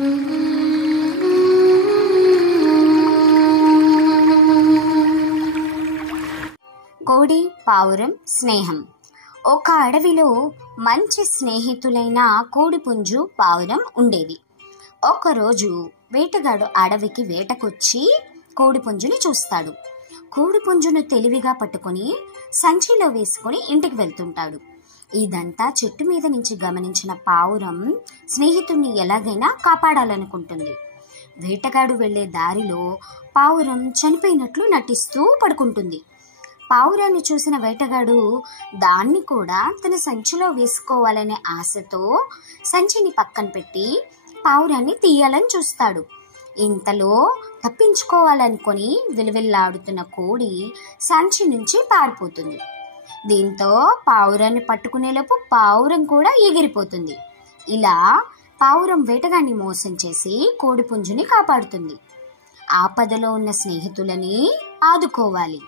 కోడి పావురం స్నేహం. ఒక అడవిలో మంచి స్నేహితులైన కోడిపుంజు పావురం ఉండేవి. ఒకరోజు వేటగాడు అడవికి వేటకొచ్చి కోడిపుంజుని చూస్తాడు. కోడిపుంజును తెలివిగా పట్టుకొని సంచిలో వేసుకొని ఇంటికి వెళ్తుంటాడు. ఇదంతా చెట్టు మీద నుంచి గమనించిన పావురం స్నేహితుణ్ణి ఎలాగైనా కాపాడాలనుకుంటుంది. వేటగాడు వెళ్లే దారిలో పావురం చనిపోయినట్లు నటిస్తూ పడుకుంటుంది. పావురాన్ని చూసిన వేటగాడు దాన్ని కూడా తన సంచిలో వేసుకోవాలనే ఆశతో సంచిని పక్కన పెట్టి పావురాన్ని తీయాలని చూస్తాడు. ఇంతలో తప్పించుకోవాలనుకొని విలువిల్లాడుతున్న కోడి సంచి నుంచి పారిపోతుంది. దీంతో పావురాన్ని పట్టుకునేలోపు పావురం కూడా ఎగిరిపోతుంది. ఇలా పావురం వేటగాన్ని మోసం చేసి కోడిపుంజుని కాపాడుతుంది. ఆపదలో ఉన్న స్నేహితులని ఆదుకోవాలి.